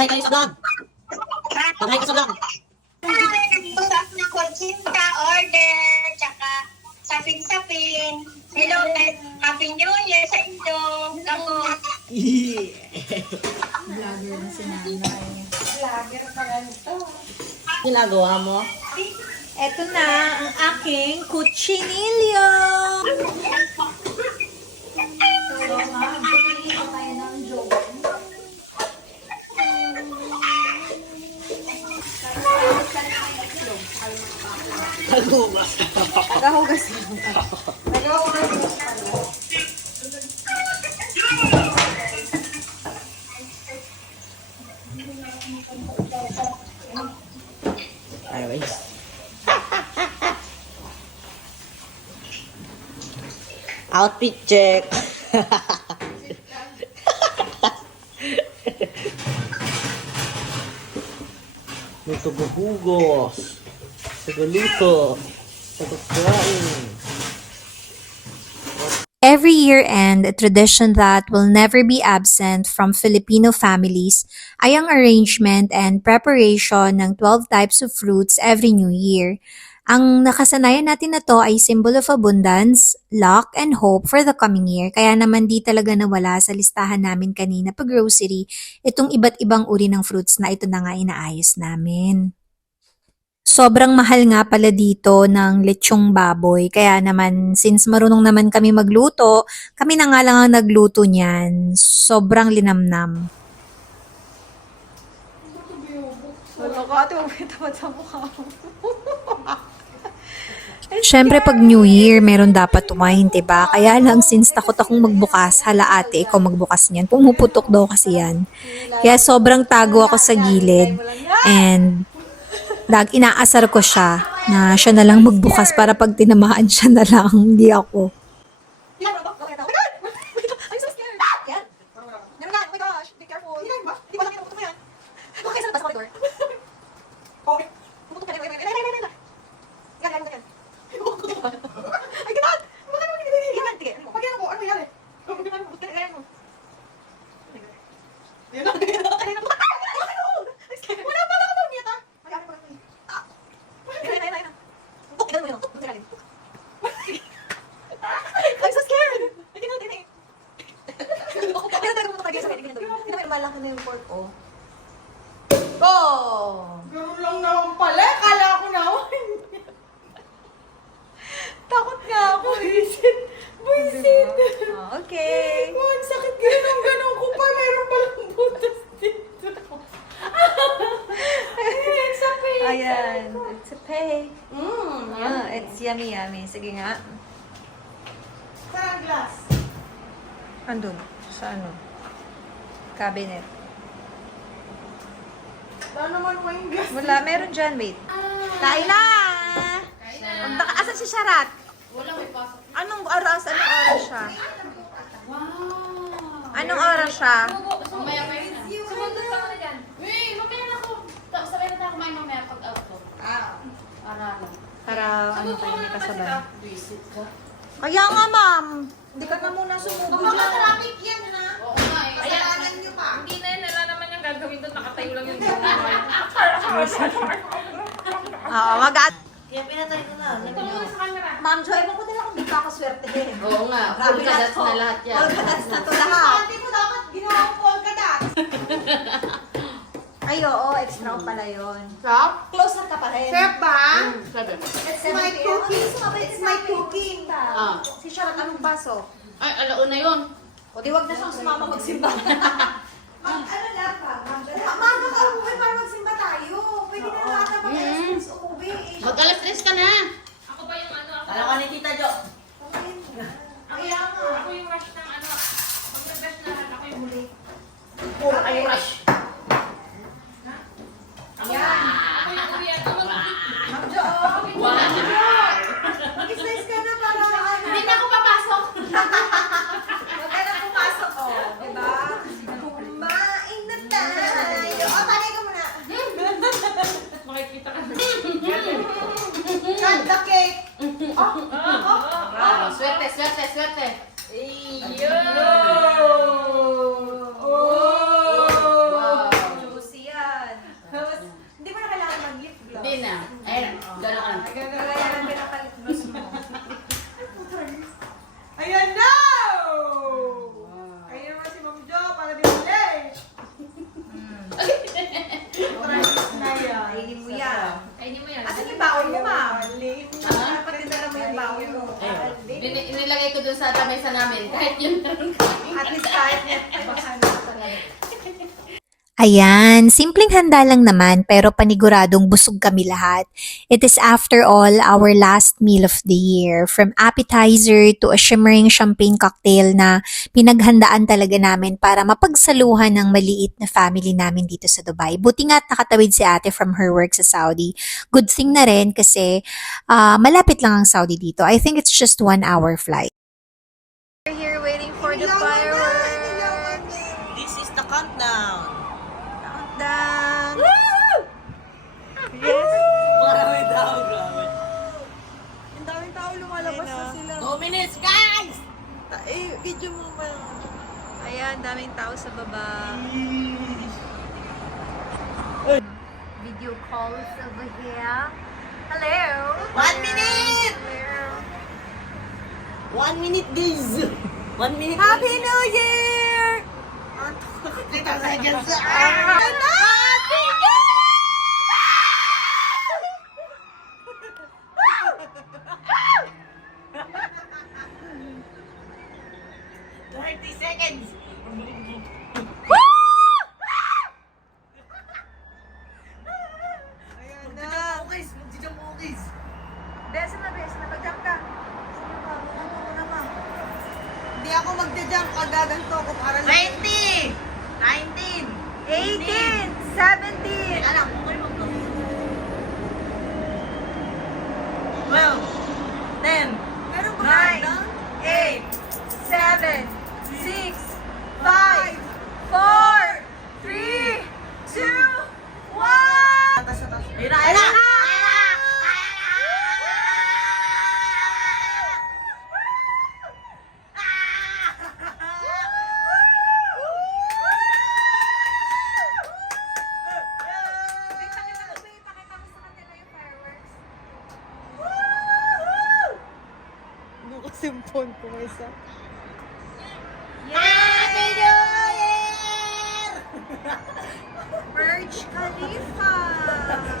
Mag-hi kayo sa vlog. Mag-hi ka sa vlog. Na kutsinta, order, tsaka sapin-sapin. Hello, and Happy New Year sa inyo. Ako. Vlogger na si nanay. Vlogger pa rin ito. Ginagawa mo? Eto na ang aking cuchinillo. So, ma'am, pipiliin ko tayo ng joke. Tagugas. Nagahugas lang. Nagahugas lang pala. Anyways. Outfit check. Luto bubugos. Tagaluto. Tagakain. Every year end, a tradition that will never be absent from Filipino families ay ang arrangement and preparation ng 12 types of fruits every new year. Ang nakasanayan natin na to ay symbol of abundance, luck, and hope for the coming year. Kaya naman di talaga nawala sa listahan namin kanina pag grocery itong iba't ibang uri ng fruits na ito na nga inaayos namin. Sobrang mahal nga pala dito ng lechong baboy. Kaya naman, since marunong naman kami magluto, kami na nga lang ang nagluto niyan. Sobrang linamnam. Wala. Siyempre, pag New Year, meron dapat tumahin, diba? Kaya lang, since takot akong magbukas, hala ate, ikaw magbukas niyan. Pumuputok daw kasi yan. Kaya sobrang tago ako sa gilid. And, lag, inaasar ko siya na siya na lang magbukas para pag tinamaan siya na lang, hindi ako. I'm so scared. Yan. Meron nga. Oh my gosh. Be careful. Hindi ba? Hindi ba lang kinukutok mo yan? Okay, saan? Pasok ka door. Okay. Pumutok ka. Wait, wait, wait, wait, wait, wait. Yan, yan, yan. Ay, ganun! Bakit naman hindi? Yan, sige. Pag yan ako, ano nangyari? Ganyan mo. Ganyan mo. Yan na. Kanina mo. Ah! Ano? I'm scared. Wala pa lang ako niyata. Ay, ay, ay. Ah. Ayun, ayun, ayun. Tuk, ganun mo yun. Tuk, ganun. I'm so scared. I cannot do it. Kaya talaga pumunta kayo sa akin. Hindi naman malaki na pork, oh. Go! Ganun lang naman pala. Kala ko naman. Takot nga ako. Buisit. Buisit. Ah, okay. Oh, ang sakit ganun. Ganun ko pa. Meron palang butas dito. Ayan, sa pay. Ayan. It's a pay. Mm, Ah, it's yummy, yummy. Sige nga. Saan ang glass? Andun. Sa ano? Cabinet. Saan naman glass? Wala. Meron dyan. Wait. Kain na! Kain na! Asan si Sharat? Wala, may pasok. Anong oras? Anong oras siya? Anong oras siya? Mamaya kayo na. Sumunod ka na dyan. Uy, mamaya na ako. Sabay na tayo kumain mamaya pag out ko. Ah. Para Para ano tayo may kasabay. Visit ka. Kaya nga, ma'am. Hindi ka na muna sumubo Baka dyan. traffic yan, ha? Oo nga eh. Kasalanan nyo pa. Hindi na yun. Wala naman yung gagawin doon. Nakatayo lang yung Oo, mag Kaya pinatay ko na. Sa camera. Ma'am Jo, ewan ko din ako dito ako swerte din. Oo nga. Full kadat na lahat yan. Polka dots na to lahat. Ate mo dapat ginawa ko polka dot. Ay, oo, extra pala yun. Sarap? Close na ka pa rin. Sarap ba? Sabi. It's my cooking. It's my cooking. Ah. Si Sharat, anong baso? Ay, alauna yun. O di wag na siyang sumama magsimba. Mag, ano lang pa? Maaga Vamos, suerte, suerte, suerte. Yo! Oh. oh! Wow. Juicy Hindi mo na kailangan mag-lip gloss. Hindi na. Ayan, gano'n ka lang. baon. Oh. Ah, Bin- Inilagay ko dun sa lamesa namin. Kahit yun meron kami. At least kahit net, basahan mo talaga. Ayan, simpleng handa lang naman pero paniguradong busog kami lahat. It is after all our last meal of the year. From appetizer to a shimmering champagne cocktail na pinaghandaan talaga namin para mapagsaluhan ng maliit na family namin dito sa Dubai. Buti nga at nakatawid si ate from her work sa Saudi. Good thing na rin kasi ah, malapit lang ang Saudi dito. I think it's just one hour flight. Video mo ba? Ayan, daming tao sa baba. Video calls over here. Hello. One minute! One minute, guys! One minute. Happy New Year! Dito sa dyan sa... Thirty cellphone ko may isa. Happy New Year! Burj Khalifa!